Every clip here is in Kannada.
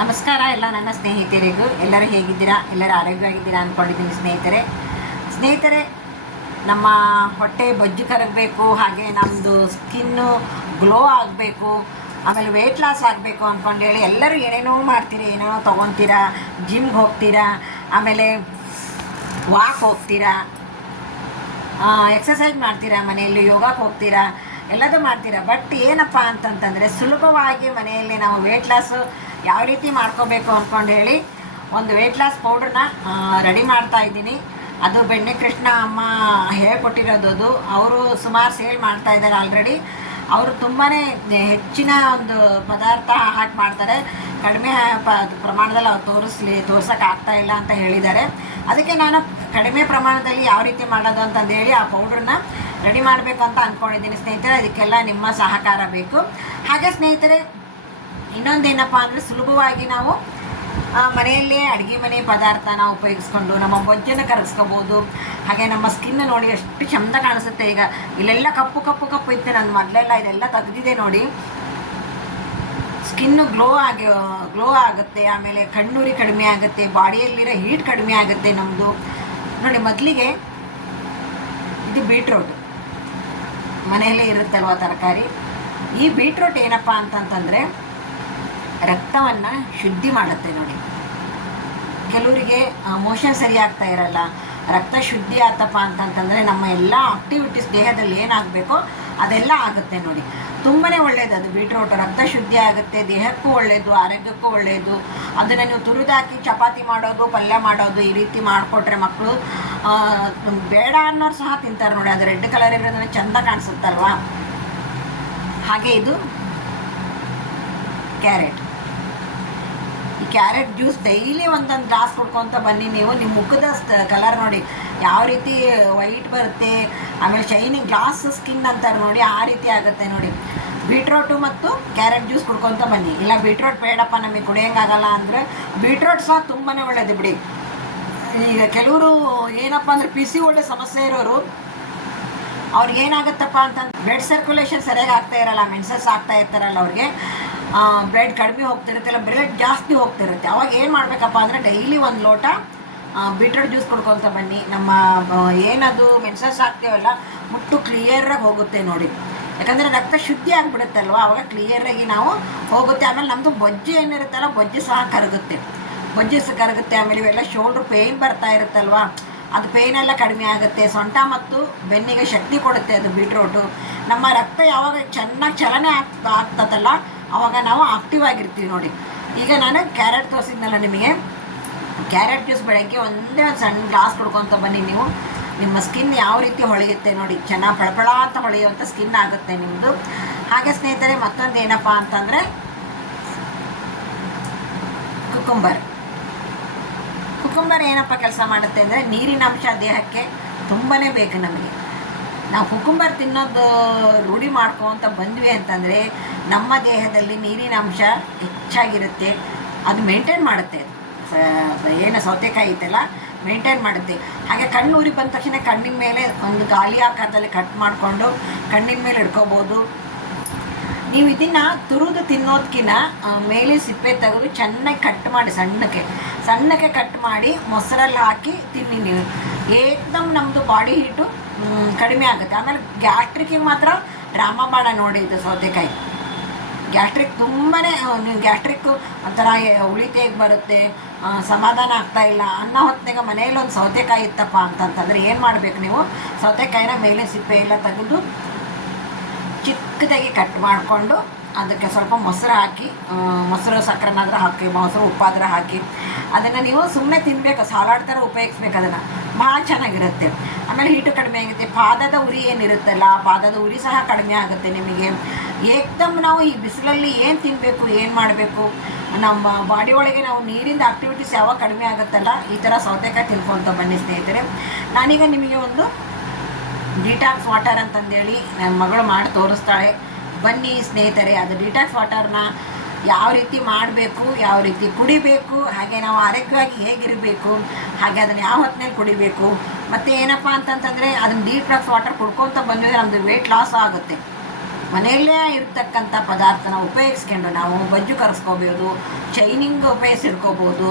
ನಮಸ್ಕಾರ ಎಲ್ಲ ನನ್ನ ಸ್ನೇಹಿತರಿಗೂ. ಎಲ್ಲರೂ ಹೇಗಿದ್ದೀರಾ? ಎಲ್ಲರೂ ಆರೋಗ್ಯವಾಗಿದ್ದೀರಾ ಅಂದ್ಕೊಂಡಿದ್ದೀನಿ ಸ್ನೇಹಿತರೆ. ಸ್ನೇಹಿತರೆ, ನಮ್ಮ ಹೊಟ್ಟೆ ಬೊಜ್ಜು ಕರಗಬೇಕು, ಹಾಗೆ ನಮ್ಮದು ಸ್ಕಿನ್ನು ಗ್ಲೋ ಆಗಬೇಕು, ಆಮೇಲೆ ವೆಯ್ಟ್ ಲಾಸ್ ಆಗಬೇಕು ಅಂದ್ಕೊಂಡೇಳಿ ಎಲ್ಲರೂ ಏನೇನೋ ಮಾಡ್ತೀರಿ, ಏನೇನೋ ತೊಗೊತೀರಾ ಜಿಮ್ಗೆ ಹೋಗ್ತೀರಾ, ಆಮೇಲೆ ವಾಕ್ ಹೋಗ್ತೀರಾ ಎಕ್ಸಸೈಸ್ ಮಾಡ್ತೀರಾ, ಮನೆಯಲ್ಲಿ ಯೋಗಕ್ಕೆ ಹೋಗ್ತೀರಾ, ಎಲ್ಲದೂ ಮಾಡ್ತೀರಾ. ಬಟ್ ಏನಪ್ಪ ಅಂತಂತಂದರೆ ಸುಲಭವಾಗಿ ಮನೆಯಲ್ಲಿ ನಾವು ವೆಯ್ಟ್ ಲಾಸು ಯಾವ ರೀತಿ ಮಾಡ್ಕೋಬೇಕು ಅಂದ್ಕೊಂಡು ಹೇಳಿ ಒಂದು ವೆಯ್ಟ್ ಲಾಸ್ ಪೌಡ್ರನ್ನ ರೆಡಿ ಮಾಡ್ತಾ ಇದ್ದೀನಿ. ಅದು ಬೆಣ್ಣೆ ಕೃಷ್ಣ ಅಮ್ಮ ಹೇಳ್ಕೊಟ್ಟಿರೋದು ಅದು. ಅವರು ಸುಮಾರು ಸೇಲ್ ಮಾಡ್ತಾ ಇದ್ದಾರೆ ಆಲ್ರೆಡಿ ಅವರು ತುಂಬಾ ಹೆಚ್ಚಿನ ಒಂದು ಪದಾರ್ಥ ಹಾಕಿ ಮಾಡ್ತಾರೆ. ಕಡಿಮೆ, ಪ, ಪ್ರಮಾಣದಲ್ಲಿ ಅವ್ರು ತೋರಿಸ್ಲಿ, ತೋರ್ಸೋಕೆ ಆಗ್ತಾ ಇಲ್ಲ ಅಂತ ಹೇಳಿದ್ದಾರೆ. ಅದಕ್ಕೆ ನಾನು ಕಡಿಮೆ ಪ್ರಮಾಣದಲ್ಲಿ ಯಾವ ರೀತಿ ಮಾಡೋದು ಅಂತಂದೇಳಿ ಆ ಪೌಡ್ರನ್ನ ರೆಡಿ ಮಾಡಬೇಕು ಅಂತ ಅಂದ್ಕೊಂಡಿದ್ದೀನಿ ಸ್ನೇಹಿತರೆ ಅದಕ್ಕೆಲ್ಲ ನಿಮ್ಮ ಸಹಕಾರ ಬೇಕು. ಹಾಗೆ ಸ್ನೇಹಿತರೆ ಇನ್ನೊಂದೇನಪ್ಪ ಅಂದರೆ ಸುಲಭವಾಗಿ ನಾವು ಮನೆಯಲ್ಲೇ ಅಡುಗೆ ಮನೆ ಪದಾರ್ಥನ ಉಪಯೋಗಿಸ್ಕೊಂಡು ನಮ್ಮ ಬೊಜ್ಜನ್ನು ಕರಗಿಸ್ಕೋಬೋದು. ಹಾಗೆ ನಮ್ಮ ಸ್ಕಿನ್ ನೋಡಿ ಎಷ್ಟು ಚಂದ ಕಾಣಿಸುತ್ತೆ. ಈಗ ಇಲ್ಲೆಲ್ಲ ಕಪ್ಪು ಕಪ್ಪು ಕಪ್ಪು ಇತ್ತು ನಾನು ಮೊದಲೆಲ್ಲ ಇದೆಲ್ಲ ತೆಗೆದಿದೆ ನೋಡಿ. ಸ್ಕಿನ್ನು ಗ್ಲೋ ಆಗಿ ಗ್ಲೋ ಆಗುತ್ತೆ. ಆಮೇಲೆ ಕಣ್ಣೂರಿ ಕಡಿಮೆ ಆಗುತ್ತೆ. ಬಾಡಿಯಲ್ಲಿರೋ ಹೀಟ್ ಕಡಿಮೆ ಆಗುತ್ತೆ ನಮ್ಮದು ನೋಡಿ ಮೊದಲಿಗೆ ಇದು ಬೀಟ್ರೋಟ್ ಮನೆಯಲ್ಲೇ ಇರುತ್ತಲ್ವ ತರಕಾರಿ? ಈ ಬೀಟ್ರೋಟ್ ಏನಪ್ಪ ಅಂತಂತಂದರೆ ರಕ್ತವನ್ನು ಶುದ್ಧಿ ಮಾಡುತ್ತೆ ನೋಡಿ. ಕೆಲವರಿಗೆ ಮೋಷನ್ ಸರಿ ಆಗ್ತಾ ಇರಲ್ಲ, ರಕ್ತ ಶುದ್ಧಿ ಆತಪ್ಪ ಅಂತಂತಂದರೆ ನಮ್ಮ ಎಲ್ಲ ಆಕ್ಟಿವಿಟೀಸ್ ದೇಹದಲ್ಲಿ ಏನಾಗಬೇಕೋ ಅದೆಲ್ಲ ಆಗುತ್ತೆ ನೋಡಿ. ತುಂಬಾ ಒಳ್ಳೆಯದು ಅದು ಬೀಟ್ರೋಟ್ ರಕ್ತ ಶುದ್ಧಿ ಆಗುತ್ತೆ, ದೇಹಕ್ಕೂ ಒಳ್ಳೆಯದು ಆರೋಗ್ಯಕ್ಕೂ ಒಳ್ಳೆಯದು ಅದನ್ನು ನೀವು ತುರಿದಾಕಿ ಚಪಾತಿ ಮಾಡೋದು, ಪಲ್ಯ ಮಾಡೋದು ಈ ರೀತಿ ಮಾಡಿಕೊಟ್ರೆ ಮಕ್ಕಳು ಬೇಡ ಅನ್ನೋರು ಸಹ ತಿಂತಾರೆ ನೋಡಿ. ಅದು ರೆಡ್ ಕಲರ್ ಇರೋದ್ರೆ ಚೆಂದ ಕಾಣಿಸುತ್ತಲ್ವಾ? ಹಾಗೆ ಇದು ಕ್ಯಾರೆಟ್. ಈ ಕ್ಯಾರೆಟ್ ಜ್ಯೂಸ್ ಡೈಲಿ ಒಂದೊಂದು ಗ್ಲಾಸ್ ಕುಡ್ಕೊತ ಬನ್ನಿ ನೀವು. ನಿಮ್ಮ ಮುಖದ ಕಲರ್ ನೋಡಿ. ಯಾವ ರೀತಿ ವೈಟ್ ಬರುತ್ತೆ, ಆಮೇಲೆ ಶೈನಿಂಗ್ ಗ್ಲಾಸ್ ಸ್ಕಿನ್ ಅಂತಾರೆ ನೋಡಿ ಆ ರೀತಿ ಆಗುತ್ತೆ ನೋಡಿ. ಬೀಟ್ರೋಟು ಮತ್ತು ಕ್ಯಾರೆಟ್ ಜ್ಯೂಸ್ ಕುಡ್ಕೊತ ಬನ್ನಿ. ಇಲ್ಲ ಬೀಟ್ರೋಟ್ ಬೇಡಪ್ಪ ನಮಗೆ ಕುಡಿಯೋಂಗಾಗಲ್ಲ ಅಂದರೆ ಬೀಟ್ರೋಟ್ ಸಹ ತುಂಬಾ ಒಳ್ಳೇದು ಬಿಡಿ. ಈಗ ಕೆಲವರು ಏನಪ್ಪ ಅಂದರೆ ಪಿ ಸಿ ಒಳ್ಳೆ ಸಮಸ್ಯೆ ಇರೋರು, ಅವ್ರಿಗೆ ಏನಾಗುತ್ತಪ್ಪ ಅಂತಂದ್ರೆ ಬ್ಲಡ್ ಸರ್ಕ್ಯುಲೇಷನ್ ಸರಿಯಾಗಿ ಆಗ್ತಾ ಇರಲ್ಲ ಮೆನ್ಸಸ್ ಆಗ್ತಾ ಇರ್ತಾರಲ್ಲ ಅವ್ರಿಗೆ. ಬ್ಲಡ್ ಕಡಿಮೆ ಹೋಗ್ತಿರುತ್ತಲ್ಲ ಬ್ರೆಡ್ ಜಾಸ್ತಿ ಹೋಗ್ತಿರುತ್ತೆ. ಅವಾಗ ಏನು ಮಾಡಬೇಕಪ್ಪ ಅಂದರೆ ಡೈಲಿ ಒಂದು ಲೋಟ ಬೀಟ್ರೂಟ್ ಜ್ಯೂಸ್ ಕುಡ್ಕೊಳ್ತಾ ಬನ್ನಿ. ನಮ್ಮ ಏನದು ಮೆನ್ಸಸ್ ಹಾಕ್ತೀವಲ್ಲ, ಮುಟ್ಟು ಕ್ಲಿಯರಾಗಿ ಹೋಗುತ್ತೆ ನೋಡಿ. ಯಾಕಂದರೆ ರಕ್ತ ಶುದ್ಧಿ ಆಗಿಬಿಡುತ್ತಲ್ವ? ಅವಾಗ ಕ್ಲಿಯರಾಗಿ ನಾವು ಹೋಗುತ್ತೆ. ಆಮೇಲೆ ನಮ್ಮದು ಬೊಜ್ಜೆ ಏನಿರುತ್ತಲ್ಲ, ಬೊಜ್ಜೆ ಸಹ ಕರಗುತ್ತೆ. ಬೊಜ್ಜೆ ಸಹ ಕರಗುತ್ತೆ. ಆಮೇಲೆ ಇವೆಲ್ಲ ಶೋಲ್ಡ್ರ್ ಪೇಯ್ನ್ ಬರ್ತಾ ಇರುತ್ತಲ್ವಾ? ಅದು ಪೇಯ್ನ್ ಎಲ್ಲ ಕಡಿಮೆ ಆಗುತ್ತೆ. ಸೊಂಟ ಮತ್ತು ಬೆನ್ನಿಗೆ ಶಕ್ತಿ ಕೊಡುತ್ತೆ ಅದು ಬೀಟ್ರೋಟು ನಮ್ಮ ರಕ್ತ ಯಾವಾಗ ಚೆನ್ನಾಗಿ ಚಲನೆ ಆಗ್ತಾ ಆಗ್ತದಲ್ಲ ಅವಾಗ ನಾವು ಆಕ್ಟಿವ್ ಆಗಿರ್ತೀವಿ ನೋಡಿ. ಈಗ ನಾನು ಕ್ಯಾರೆಟ್ ತೋರಿಸಿದ್ನಲ್ಲ ನಿಮಗೆ? ಕ್ಯಾರೆಟ್ ಜ್ಯೂಸ್ ಬೆಳಗ್ಗೆ ಒಂದೇ ಒಂದು ಸಣ್ಣ ಗ್ಲಾಸ್ ಕುಡ್ಕೊತ ಬನ್ನಿ ನೀವು. ನಿಮ್ಮ ಸ್ಕಿನ್ ಯಾವ ರೀತಿ ಹೊಳೆಯುತ್ತೆ ನೋಡಿ. ಚೆನ್ನಾಗಿ ಪಳಪಳ ಅಂತ ಹೊಳೆಯುವಂಥ ಸ್ಕಿನ್ ಆಗುತ್ತೆ ನಿಮ್ಮದು ಹಾಗೆ ಸ್ನೇಹಿತರೆ, ಮತ್ತೊಂದು ಏನಪ್ಪ ಅಂತಂದರೆ ಕುಕುಂಬರ್ ಕುಕುಂಬರ್ ಏನಪ್ಪ ಕೆಲಸ ಮಾಡುತ್ತೆ ಅಂದರೆ ನೀರಿನ ಅಂಶ ದೇಹಕ್ಕೆ ತುಂಬಾ ಬೇಕು ನಮಗೆ. ನಾವು ಕುಕುಂಬರ್ ತಿನ್ನೋದು ರೂಢಿ ಮಾಡ್ಕೊಂತ ಬಂದ್ವಿ ಅಂತಂದರೆ ನಮ್ಮ ದೇಹದಲ್ಲಿ ನೀರಿನ ಅಂಶ ಹೆಚ್ಚಾಗಿರುತ್ತೆ. ಅದು ಮೇಂಟೈನ್ ಮಾಡುತ್ತೆ. ಏನು ಸೌತೆಕಾಯಿ ಐತಲ್ಲ, ಮೇಂಟೈನ್ ಮಾಡುತ್ತೆ. ಹಾಗೆ ಕಣ್ಣು ಉರಿ ಬಂದ ತಕ್ಷಣ ಕಣ್ಣಿನ ಮೇಲೆ ಒಂದು ಗಾಲಿ ಆಕಾರದಲ್ಲಿ ಕಟ್ ಮಾಡಿಕೊಂಡು ಕಣ್ಣಿನ ಮೇಲೆ ಇಟ್ಕೋಬೋದು ನೀವು ಇದನ್ನು ತುರಿದು ತಿನ್ನೋದಕ್ಕಿಂತ ಮೇಲೆ ಸಿಪ್ಪೆ ತೆಗೆದು ಚೆನ್ನಾಗಿ ಕಟ್ ಮಾಡಿ, ಸಣ್ಣಕ್ಕೆ. ಸಣ್ಣಕ್ಕೆ ಕಟ್ ಮಾಡಿ ಮೊಸರಲ್ಲಿ ಹಾಕಿ ತಿನ್ನಿ ನೀವು. ಏಕ್ದಮ್ ನಮ್ಮದು ಬಾಡಿ ಹೀಟು ಕಡಿಮೆ ಆಗುತ್ತೆ. ಆಮೇಲೆ ಗ್ಯಾಸ್ಟ್ರಿಕ್ಕಿಗೆ ಮಾತ್ರ ರಾಮಬಾಣ ನೋಡಿ ಇದು ಸೌತೆಕಾಯಿ. ಗ್ಯಾಸ್ಟ್ರಿಕ್ ತುಂಬಾ ಗ್ಯಾಸ್ಟ್ರಿಕ್ ಒಂಥರ ಉಳಿತೇಗೆ ಬರುತ್ತೆ ಸಮಾಧಾನ ಆಗ್ತಾ ಇಲ್ಲ. ಅನ್ನ ಹೊತ್ತಿನಾಗ ಮನೆಯಲ್ಲಿ ಒಂದು ಸೌತೆಕಾಯಿ ಇತ್ತಪ್ಪ ಅಂತಂತಂದ್ರೆ ಏನು ಮಾಡಬೇಕು ನೀವು? ಸೌತೆಕಾಯಿನ ಮೇಲೆ ಸಿಪ್ಪೆ ಎಲ್ಲ ತೆಗೆದು ಚಿಕ್ಕದಾಗಿ ಕಟ್ ಮಾಡಿಕೊಂಡು ಅದಕ್ಕೆ ಸ್ವಲ್ಪ ಮೊಸರು ಹಾಕಿ ಮೊಸರು ಸಕ್ಕರೆನಾದ್ರೂ ಹಾಕಿ, ಮೊಸರು ಉಪ್ಪಾದ್ರೆ ಹಾಕಿ. ಅದನ್ನು ನೀವು ಸುಮ್ಮನೆ ತಿನ್ನಬೇಕು ಸಾಲಾಡ್ ಥರ ಉಪಯೋಗಿಸ್ಬೇಕು ಅದನ್ನು. ಭಾಳ ಚೆನ್ನಾಗಿರುತ್ತೆ. ಆಮೇಲೆ ಹಿಟ್ಟು ಕಡಿಮೆ ಆಗುತ್ತೆ. ಪಾದದ ಉರಿ ಏನಿರುತ್ತಲ್ಲ, ಆ ಪಾದದ ಉರಿ ಸಹ ಕಡಿಮೆ ಆಗುತ್ತೆ ನಿಮಗೆ. ಏಕ್ದಮ್ ನಾವು ಈ ಬಿಸಿಲಲ್ಲಿ ಏನು ತಿನ್ನಬೇಕು ಏನು ಮಾಡಬೇಕು? ನಮ್ಮ ಬಾಡಿ ಒಳಗೆ ನಾವು ನೀರಿಂದ ಆಕ್ಟಿವಿಟೀಸ್ ಯಾವಾಗ ಕಡಿಮೆ ಆಗುತ್ತಲ್ಲ, ಈ ಥರ ಸೌತೆಕಾಯಿ ತಿನ್ಕೊತ ಬನ್ನಿ ಸ್ನೇಹಿತರೆ. ನಾನೀಗ ನಿಮಗೆ ಒಂದು ಡಿಟಾಕ್ಸ್ ವಾಟರ್ ಅಂತಂದೇಳಿ ನನ್ನ ಮಗಳು ಮಾಡಿ ತೋರಿಸ್ತಾಳೆ. ಬನ್ನಿ ಸ್ನೇಹಿತರೆ, ಅದು ಡಿಟಾಕ್ಸ್ ವಾಟರ್ನ ಯಾವ ರೀತಿ ಮಾಡಬೇಕು, ಯಾವ ರೀತಿ ಕುಡಿಬೇಕು, ಹಾಗೆ ನಾವು ಆರೋಗ್ಯವಾಗಿ ಹೇಗಿರಬೇಕು, ಹಾಗೆ ಅದನ್ನು ಯಾವ ಹೊತ್ತಿನಲ್ಲಿ ಕುಡಿಬೇಕು, ಮತ್ತು ಏನಪ್ಪ ಅಂತಂತಂದರೆ ಅದನ್ನು ಡಿಟಾಕ್ಸ್ ವಾಟರ್ ಕುಡ್ಕೊತ ಬಂದರೆ ನಮ್ಮದು ವೆಯ್ಟ್ ಲಾಸ್ ಆಗುತ್ತೆ. ಮನೆಯಲ್ಲೇ ಇರ್ತಕ್ಕಂಥ ಪದಾರ್ಥನ ಉಪಯೋಗಿಸ್ಕೊಂಡು ನಾವು ಬಜ್ಜು ಕರೆಸ್ಕೋಬೋದು ಚೈನಿಂಗ್ ಉಪಯೋಗಿಸಿಡ್ಕೋಬೋದು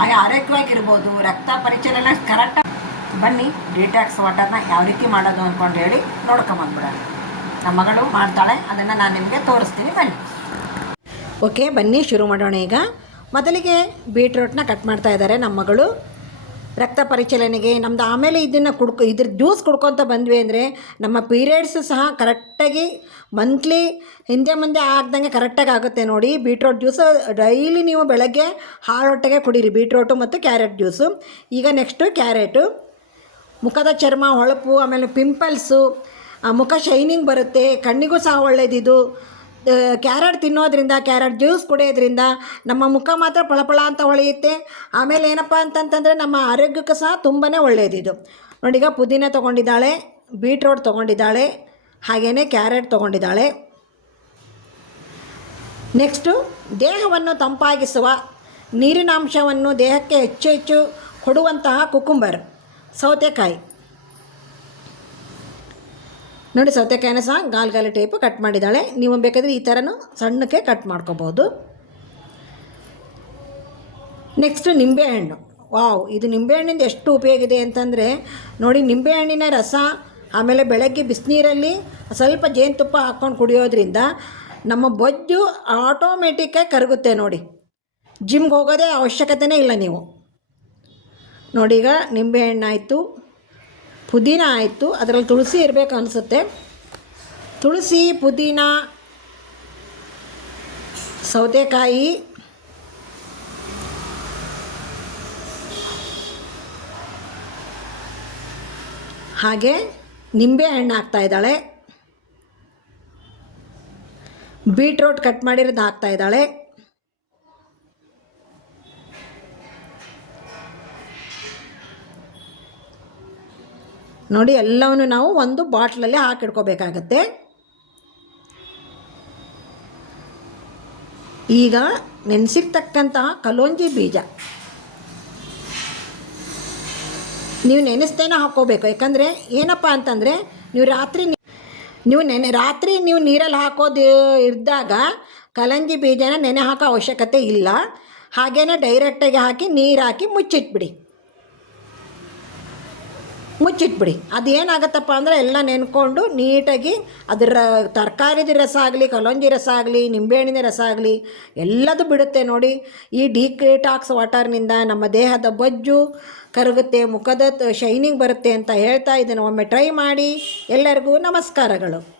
ಹಾಗೆ ಆರೋಗ್ಯವಾಗಿರ್ಬೋದು, ರಕ್ತ ಪರಿಚಲನೆ ಕರೆಕ್ಟಾಗಿ ಬನ್ನಿ ಡಿಟಾಕ್ಸ್ ವಾಟರ್ನ ಯಾವ ರೀತಿ ಮಾಡೋದು ಅಂದ್ಕೊಂಡು ಹೇಳಿ ನೋಡ್ಕೊಂಬಂದ್ಬಿಡೋಣ ನಮ್ಮ ಮಗಳು ಮಾಡ್ತಾಳೆ, ಅದನ್ನು ನಾನು ನಿಮಗೆ ತೋರಿಸ್ತೀನಿ, ಬನ್ನಿ. ಓಕೆ ಬನ್ನಿ, ಶುರು ಮಾಡೋಣ ಈಗ. ಮೊದಲಿಗೆ ಬೀಟ್ರೂಟ್ನ ಕಟ್ ಮಾಡ್ತಾ ಇದ್ದಾರೆ ನಮ್ಮ ಮಗಳು. ರಕ್ತ ಪರಿಚಲನೆಗೆ, ನಮ್ದು ಆಮೇಲೆ ಇದನ್ನು ಕುಡ್ಕೊ, ಇದ್ರ ಜ್ಯೂಸ್ ಕುಡ್ಕೊತ ಬಂದ್ವಿ ಅಂದರೆ, ನಮ್ಮ ಪೀರಿಯಡ್ಸು ಸಹ ಕರೆಕ್ಟಾಗಿ ಮಂತ್ಲಿ ಹಿಂದೆ ಮುಂದೆ ಆಗ್ದಂಗೆ ಕರೆಕ್ಟಾಗಿ ಆಗುತ್ತೆ ನೋಡಿ. ಬೀಟ್ರೋಟ್ ಜ್ಯೂಸು ಡೈಲಿ ನೀವು ಬೆಳಗ್ಗೆ ಹಾಳೊಟ್ಟೆಗೆ ಕುಡೀರಿ ಬೀಟ್ರೋಟು ಮತ್ತು ಕ್ಯಾರೆಟ್ ಜ್ಯೂಸು ಈಗ ನೆಕ್ಸ್ಟು ಕ್ಯಾರೆಟು ಮುಖದ ಚರ್ಮ, ಹೊಳಪು, ಆಮೇಲೆ ಪಿಂಪಲ್ಸು ಮುಖ ಶೈನಿಂಗ್ ಬರುತ್ತೆ, ಕಣ್ಣಿಗೂ ಸಹ ಒಳ್ಳೆಯದಿದು ಕ್ಯಾರೆಟ್ ತಿನ್ನೋದ್ರಿಂದ ಕ್ಯಾರೆಟ್ ಜ್ಯೂಸ್ ಕುಡಿಯೋದ್ರಿಂದ ನಮ್ಮ ಮುಖ ಮಾತ್ರ ಪಳಪಳ ಅಂತ ಹೊಳೆಯುತ್ತೆ. ಆಮೇಲೆ ಏನಪ್ಪ ಅಂತಂತಂದರೆ ನಮ್ಮ ಆರೋಗ್ಯಕ್ಕೂ ಸಹ ತುಂಬಾ ಒಳ್ಳೆಯದಿದು ನೋಡಿಗ ಪುದೀನ ತೊಗೊಂಡಿದ್ದಾಳೆ ಬೀಟ್ರೋಟ್ ತೊಗೊಂಡಿದ್ದಾಳೆ ಹಾಗೆಯೇ ಕ್ಯಾರೆಟ್ ತೊಗೊಂಡಿದ್ದಾಳೆ. ನೆಕ್ಸ್ಟು ದೇಹವನ್ನು ತಂಪಾಗಿಸುವ, ನೀರಿನಾಂಶವನ್ನು ದೇಹಕ್ಕೆ ಹೆಚ್ಚು ಹೆಚ್ಚು ಕೊಡುವಂತಹ ಕುಕುಂಬರ್, ಸೌತೆಕಾಯಿ. ನೋಡಿ ಸೌತೆಕಾಯಿನ ಸಹ ಗಾಲ್ ಟೈಪು ಕಟ್ ಮಾಡಿದ್ದಾಳೆ. ನೀವು ಬೇಕಾದರೆ ಈ ಥರನೂ ಸಣ್ಣಕ್ಕೆ ಕಟ್ ಮಾಡ್ಕೋಬೋದು. ನೆಕ್ಸ್ಟು ನಿಂಬೆಹಣ್ಣು ವಾವ್ ಇದು ನಿಂಬೆಹಣ್ಣಿಂದ ಎಷ್ಟು ಉಪಯೋಗ ಇದೆ ಅಂತಂದರೆ, ನೋಡಿ ನಿಂಬೆಹಣ್ಣಿನ ರಸ, ಆಮೇಲೆ ಬೆಳಗ್ಗೆ ಬಿಸಿನೀರಲ್ಲಿ ಸ್ವಲ್ಪ ಜೇನುತುಪ್ಪ ಹಾಕ್ಕೊಂಡು ಕುಡಿಯೋದ್ರಿಂದ ನಮ್ಮ ಬೊಜ್ಜು ಆಟೋಮೆಟಿಕ್ಕಾಗಿ ಕರಗುತ್ತೆ ನೋಡಿ. ಜಿಮ್ಗೆ ಹೋಗೋದೇ ಅವಶ್ಯಕತೆನೇ ಇಲ್ಲ ನೀವು. ನೋಡಿ ಈಗ ನಿಂಬೆಹಣ್ಣು ಆಯಿತು. ಪುದೀನ ಆಯಿತು, ಅದರಲ್ಲಿ ತುಳಸಿ ಇರಬೇಕು ಅನಿಸುತ್ತೆ. ತುಳಸಿ, ಪುದೀನ, ಸೌತೆಕಾಯಿ, ಹಾಗೆ ನಿಂಬೆ ಹಣ್ಣು ಹಾಕ್ತಾ ಇದ್ದಾಳೆ. ಬೀಟ್ರೋಟ್ ಕಟ್ ಮಾಡಿರೋದು ಹಾಕ್ತಾ ನೋಡಿ, ಎಲ್ಲವನ್ನು ನಾವು ಒಂದು ಬಾಟ್ಲಲ್ಲಿ ಹಾಕಿಡ್ಕೋಬೇಕಾಗತ್ತೆ ಈಗ ನೆನೆಸಿರ್ತಕ್ಕಂತಹ ಕಲೋಂಜಿ ಬೀಜ. ನೀವು ನೆನೆಸ್ತೇನೆ ಹಾಕ್ಕೋಬೇಕು ಯಾಕಂದರೆ, ಏನಪ್ಪ ಅಂತಂದರೆ, ನೀವು ರಾತ್ರಿ ನೀವು ನೆನೆ, ರಾತ್ರಿ ನೀವು ನೀರಲ್ಲಿ ಹಾಕೋದು ಇದ್ದಾಗ ಕಲಂಜಿ ಬೀಜನ ನೆನೆ ಹಾಕೋ ಅವಶ್ಯಕತೆ ಇಲ್ಲ. ಹಾಗೇ ಡೈರೆಕ್ಟಾಗಿ ಹಾಕಿ ನೀರು ಹಾಕಿ ಮುಚ್ಚಿಟ್ಬಿಡಿ. ಮುಚ್ಚಿಟ್ಬಿಡಿ. ಅದು ಏನಾಗತ್ತಪ್ಪ ಅಂದರೆ ಎಲ್ಲ ನೆನ್ಕೊಂಡು ನೀಟಾಗಿ ಅದರ ತರಕಾರಿದ ರಸ ಆಗಲಿ ಕಲೊಂಜಿ ರಸ ಆಗಲಿ, ನಿಂಬೆಹಣ್ಣಿನ ರಸ ಆಗಲಿ, ಎಲ್ಲದು ಬಿಡುತ್ತೆ ನೋಡಿ. ಈ ಡಿಕ್ಟಾಕ್ಸ್ ವಾಟರ್ನಿಂದ ನಮ್ಮ ದೇಹದ ಬೊಜ್ಜು ಕರಗುತ್ತೆ, ಮುಖದ ಶೈನಿಂಗ್ ಬರುತ್ತೆ ಅಂತ ಹೇಳ್ತಾ ಇದನ್ನು ಒಮ್ಮೆ ಟ್ರೈ ಮಾಡಿ. ಎಲ್ಲರಿಗೂ ನಮಸ್ಕಾರಗಳು.